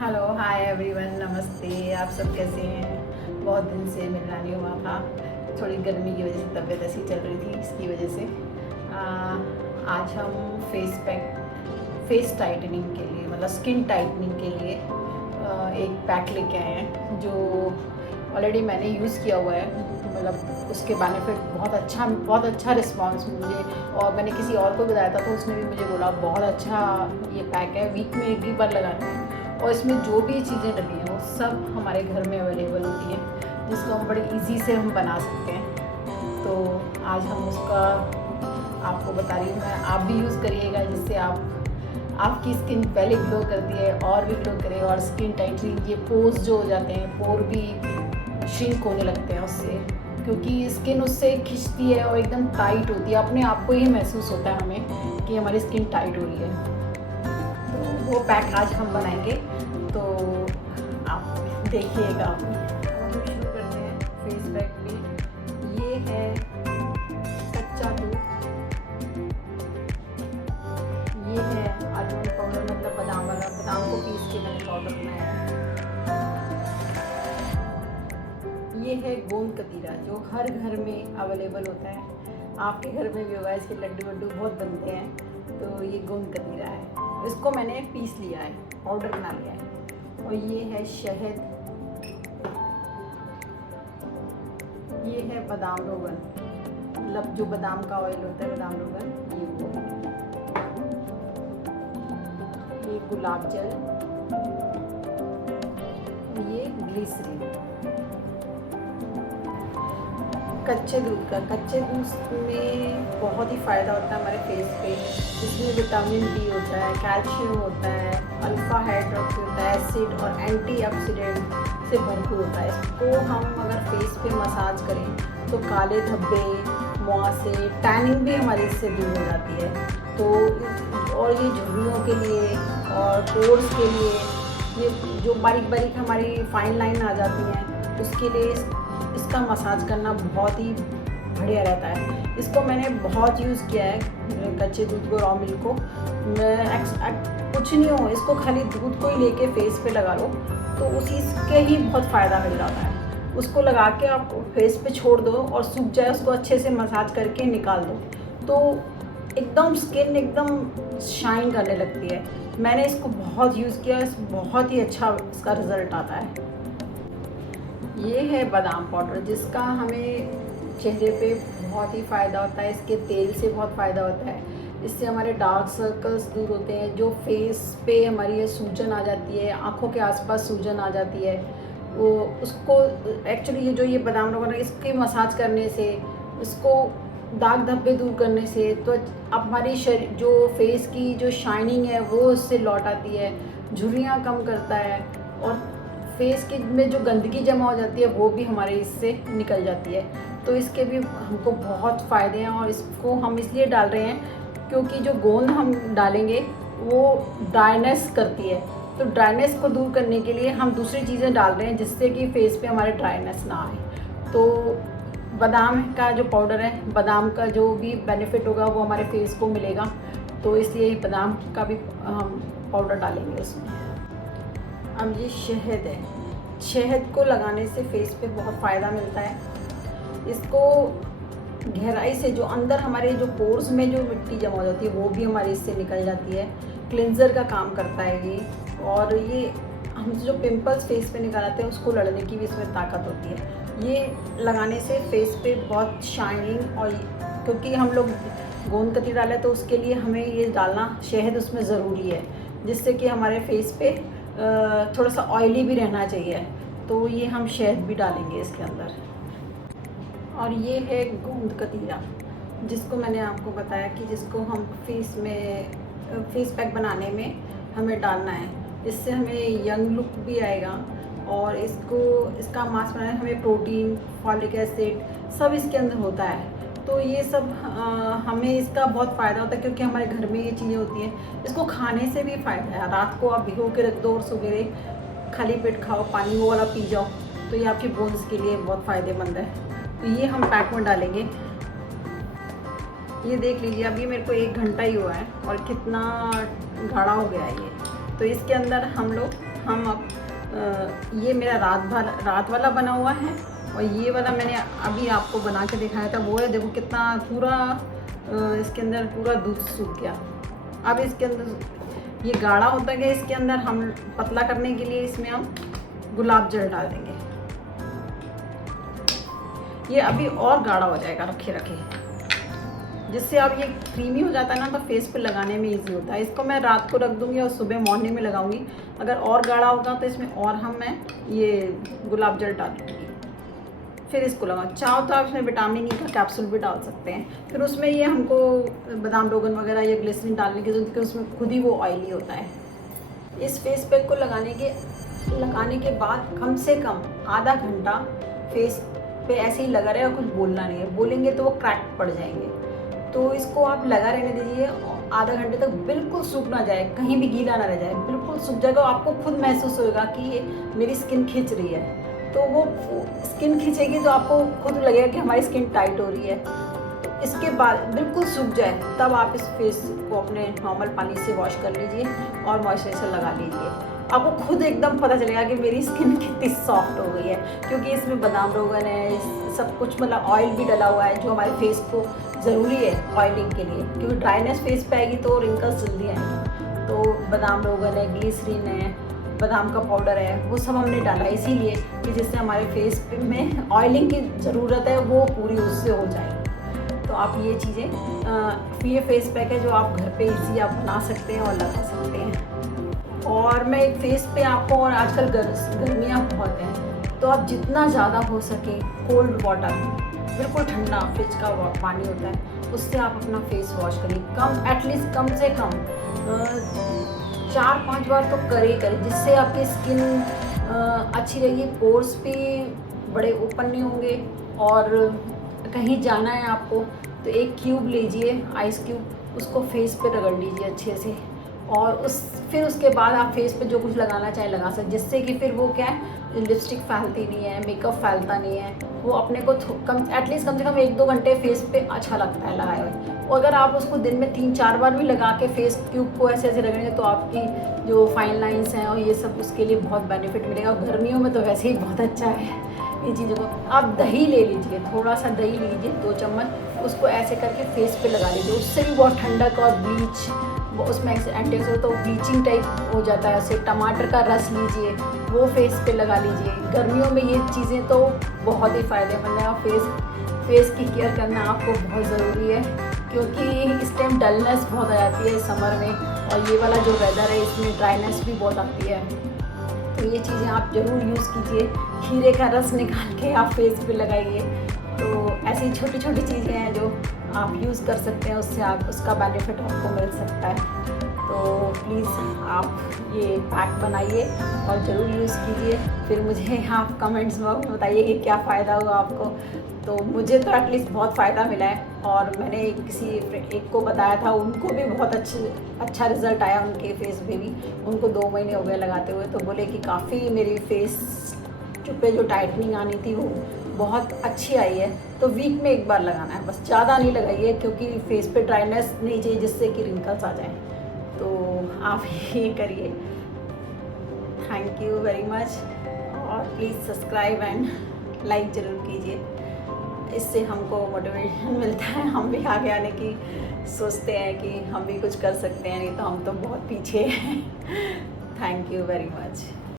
Hello hi everyone, नमस्ते। आप सब कैसे हैं? बहुत दिन से मिलना नहीं हुआ था। थोड़ी गर्मी की वजह से तबीयत ऐसी चल रही थी, इसकी वजह से आज हम फेस टाइटनिंग के लिए, मतलब स्किन टाइटनिंग के लिए एक पैक लेके आए हैं जो ऑलरेडी मैंने यूज़ किया हुआ है। मतलब उसके बेनिफिट बहुत अच्छा रिस्पांस मुझे, और मैंने किसी और को बताया था तो उसने भी मुझे बोला बहुत अच्छा ये पैक है, वीक में एक ही बार लगाना है। और इसमें जो भी चीज़ें डली हैं वो सब हमारे घर में अवेलेबल होती हैं, जिसको हम बड़े इजी से हम बना सकते हैं। तो आज हम उसका आपको बता रही हूँ मैं, आप भी यूज़ करिएगा, जिससे आपकी स्किन पहले ग्लो करती है और भी ग्लो करे, और स्किन टाइटनिंग, ये पोर्स जो हो जाते हैं, पोर भी श्रिंक होने लगते हैं उससे, क्योंकि स्किन उससे खिंचती है और एकदम टाइट होती है। अपने आप को ही महसूस होता है हमें कि हमारी स्किन टाइट हो रही है। तो वो पैक आज हम बनाएंगे, तो आप देखिएगा। हम शुरू करते हैं फेस पैक में। ये है कच्चा दूध, ये है आलमंड पाउडर, मतलब बादाम वाला, बादाम को पीस के मैंने पाउडर बनाया है। ये है गोंद कतीरा जो हर घर में अवेलेबल होता है, आपके घर में भी होगा, इसके लड्डू वड्डू बहुत बनते हैं। तो ये गोंद कतीरा है, इसको मैंने पीस लिया है, पाउडर बना लिया है। और ये है शहद, ये है बादाम रोगन, मतलब जो बादाम का ऑयल होता है, बादाम रोगन, ये वो, ये गुलाब जल, ये ग्लिसरीन। कच्चे दूध में बहुत ही फ़ायदा होता है हमारे फेस पे। इसमें विटामिन डी होता है, कैल्शियम होता है, अल्फा हाइड्रोक्सी होता है, एसिड और एंटीऑक्सीडेंट से भरपूर होता है। इसको हम अगर फेस पे मसाज करें तो काले धब्बे, मुहासे, टैनिंग भी हमारी इससे दूर हो जाती है। तो और ये झुर्रियों के लिए और पोर्स के लिए, ये जो बारीक बारीक हमारी फाइन लाइन आ जाती हैं, उसके लिए इसका मसाज करना बहुत ही बढ़िया रहता है। इसको मैंने बहुत यूज़ किया है, कच्चे दूध को, रॉ मिल्क को। मैं कुछ नहीं हो, इसको खाली दूध को ही लेके फेस पे लगा लो तो उसी के ही बहुत फ़ायदा मिल जाता है। उसको लगा के आप फेस पे छोड़ दो और सूख जाए, उसको अच्छे से मसाज करके निकाल दो तो एकदम स्किन एकदम शाइन करने लगती है। मैंने इसको बहुत यूज़ किया, बहुत ही अच्छा इसका रिज़ल्ट आता है। ये है बादाम पाउडर, जिसका हमें चेहरे पे बहुत ही फ़ायदा होता है। इसके तेल से बहुत फ़ायदा होता है, इससे हमारे डार्क सर्कल्स दूर होते हैं। जो फेस पे हमारी ये सूजन आ जाती है, आँखों के आसपास सूजन आ जाती है, वो उसको एक्चुअली ये जो ये बादाम रोगन है, इसकी मसाज करने से, इसको दाग धब्बे दूर करने से, तो अब हमारी शरीर जो फेस की जो शाइनिंग है वो उससे लौट आती है, झुर्रियाँ कम करता है, और फेस की में जो गंदगी जमा हो जाती है वो भी हमारे इससे निकल जाती है। तो इसके भी हमको बहुत फ़ायदे हैं, और इसको हम इसलिए डाल रहे हैं क्योंकि जो गोंद हम डालेंगे वो ड्राइनेस करती है। तो ड्राइनेस को दूर करने के लिए हम दूसरी चीज़ें डाल रहे हैं, जिससे कि फेस पे हमारे ड्राइनेस ना आए। तो बादाम का जो पाउडर है, बादाम का जो भी बेनिफिट होगा वो हमारे फेस को मिलेगा, तो इसलिए बादाम का भी हम पाउडर डालेंगे उसमें। अब ये शहद है, शहद को लगाने से फेस पे बहुत फ़ायदा मिलता है। इसको गहराई से, जो अंदर हमारे जो पोर्स में जो मिट्टी जमा हो जाती है वो भी हमारी इससे निकल जाती है। क्लिंजर का काम करता है ये, और ये हम जो पिंपल्स फेस पे निकल आते हैं उसको लड़ने की भी इसमें ताकत होती है। ये लगाने से फेस पे बहुत शाइनिंग, और क्योंकि हम लोग गोंद कतीरा डाले तो उसके लिए हमें ये डालना, शहद उसमें ज़रूरी है, जिससे कि हमारे फेस पे थोड़ा सा ऑयली भी रहना चाहिए। तो ये हम शहद भी डालेंगे इसके अंदर। और ये है गोंद कतीरा, जिसको मैंने आपको बताया कि जिसको हम फेस पैक बनाने में हमें डालना है। इससे हमें यंग लुक भी आएगा, और इसका मास्क बनाने में हमें प्रोटीन, फॉलिक एसिड सब इसके अंदर होता है। तो ये सब हमें इसका बहुत फ़ायदा होता है, क्योंकि हमारे घर में ये चीज़ें होती हैं। इसको खाने से भी फ़ायदा है, रात को आप भिगो के रख दो और सवेरे खाली पेट खाओ, पानी वो वाला पी जाओ, तो ये आपकी बोन्स के लिए बहुत फ़ायदेमंद है। तो ये हम पैक में डालेंगे। ये देख लीजिए, अभी मेरे को 1 घंटा ही हुआ है और कितना गाढ़ा हो गया है ये। तो इसके अंदर हम अब ये मेरा रात वाला बना हुआ है, और ये वाला मैंने अभी आपको बना के दिखाया था वो है। देखो कितना पूरा इसके अंदर पूरा दूध सूख गया। अब इसके अंदर ये गाढ़ा होता गया, इसके अंदर हम पतला करने के लिए इसमें हम गुलाब जल डाल देंगे। ये अभी और गाढ़ा हो जाएगा रखे रखे, जिससे अब ये क्रीमी हो जाता है ना, तो फेस पे लगाने में इजी होता है। इसको मैं रात को रख दूंगी और सुबह मॉर्निंग में लगाऊंगी। अगर और गाढ़ा होगा तो इसमें और मैं ये गुलाब जल डाल दूँगी, फिर इसको लगाओ। चाहो तो आप इसमें विटामिन ई का कैप्सूल भी डाल सकते हैं। फिर उसमें ये हमको बादाम रोगन वगैरह या ग्लिसरीन डालने की जरूरत है, उसमें खुद ही वो ऑयली होता है। इस फेस पैक को लगाने के बाद कम से कम आधा घंटा फेस पे ऐसे ही लगा रहेगा, कुछ बोलना नहीं है। बोलेंगे तो वो क्रैक पड़ जाएंगे। तो इसको आप लगा रहने दीजिए आधा घंटे तक, बिल्कुल सूख ना जाए, कहीं भी गीला ना रह जाए, बिल्कुल सूख जाएगा। आपको खुद महसूस होगा कि ये मेरी स्किन खिंच रही है। तो वो स्किन खिंचेगी तो आपको खुद लगेगा कि हमारी स्किन टाइट हो रही है। तो इसके बाद बिल्कुल सूख जाए तब आप इस फेस को अपने नॉर्मल पानी से वॉश कर लीजिए और मॉइस्चराइजर लगा लीजिए। आपको खुद एकदम पता चलेगा कि मेरी स्किन कितनी सॉफ्ट हो गई है, क्योंकि इसमें बादाम रोगन है, सब कुछ मतलब ऑयल भी डला हुआ है जो हमारे फेस को ज़रूरी है ऑयलिंग के लिए, क्योंकि ड्राइनेस फेस पे आएगी तो रिंकल्स जल्दी आएंगी। तो बादाम रोगन है, ग्लिसरीन है, बादाम का पाउडर है, वो सब हमने डाला है इसीलिए कि जिससे हमारे फेस में ऑयलिंग की ज़रूरत है वो पूरी उससे हो जाएगी। तो आप ये चीज़ें ये फेस पैक है जो आप घर पे इजी आप बना सकते हैं और लगा सकते हैं। और मैं एक फेस पे आपको, और आजकल गर्मियाँ बहुत हैं, तो आप जितना ज़्यादा हो सके कोल्ड वाटर, बिल्कुल ठंडा फ्रिज का पानी होता है, उससे आप अपना फेस वॉश करिए। एटलीस्ट कम से कम 4-5 बार तो करें, जिससे आपकी स्किन अच्छी रहेगी, पोर्स भी बड़े ओपन नहीं होंगे। और कहीं जाना है आपको तो एक क्यूब लीजिए, आइस क्यूब, उसको फेस पे रगड़ लीजिए अच्छे से, और फिर उसके बाद आप फेस पे जो कुछ लगाना चाहे लगा सकते, जिससे कि फिर वो क्या है, लिपस्टिक फैलती नहीं है, मेकअप फैलता नहीं है, वो अपने को एटलीस्ट कम से कम 1-2 घंटे फेस पे अच्छा लगता है लगाए हुए। और अगर आप उसको दिन में 3-4 बार भी लगा के फेस क्यूब को ऐसे ऐसे रगड़ेंगे तो आपकी जो फाइन लाइन्स हैं और ये सब, उसके लिए बहुत बेनिफिट मिलेगा। गर्मियों में तो वैसे ही बहुत अच्छा है इन चीज़ों को। आप दही ले लीजिए, थोड़ा सा दही लीजिए 2 चम्मच, उसको ऐसे करके फेस पे लगा लीजिए, उससे भी बहुत ठंडक और ब्लीच, उसमें एंटीऑक्सीडेंट तो ब्लीचिंग टाइप हो जाता है। ऐसे टमाटर का रस लीजिए, वो फेस पे लगा लीजिए। गर्मियों में ये चीज़ें तो बहुत ही फ़ायदेमंद है, और फेस की केयर करना आपको बहुत ज़रूरी है, क्योंकि इस टाइम डलनेस बहुत आ जाती है समर में, और ये वाला जो वेदर है इसमें ड्राइनेस भी बहुत आती है। तो ये चीज़ें आप ज़रूर यूज़ कीजिए। खीरे का रस निकाल के आप फेस पे लगाइए। तो ऐसी छोटी छोटी चीज़ें हैं जो आप यूज़ कर सकते हैं, उससे आप उसका बेनिफिट आपको मिल सकता है। तो प्लीज़ आप ये पैक बनाइए और ज़रूर यूज़ कीजिए। फिर मुझे आप कमेंट्स में बताइए कि क्या फ़ायदा हुआ आपको। तो मुझे तो एटलीस्ट बहुत फ़ायदा मिला है, और मैंने किसी एक को बताया था, उनको भी बहुत अच्छा रिज़ल्ट आया उनके फेस पे भी। उनको 2 महीने हो गए लगाते हुए, तो बोले कि काफ़ी मेरी फेस पे जो टाइटनिंग आनी थी वो बहुत अच्छी आई है। तो वीक में 1 बार लगाना है बस, ज़्यादा नहीं लगाइए, क्योंकि फेस पे ड्राइनेस नहीं चाहिए जिससे कि रिंकल्स आ जाएं। तो आप ये करिए। थैंक यू वेरी मच, और प्लीज़ सब्सक्राइब एंड लाइक ज़रूर कीजिए। इससे हमको मोटिवेशन मिलता है, हम भी आगे आने की सोचते हैं कि हम भी कुछ कर सकते हैं, नहीं तो हम तो बहुत पीछे हैं। Thank you very much.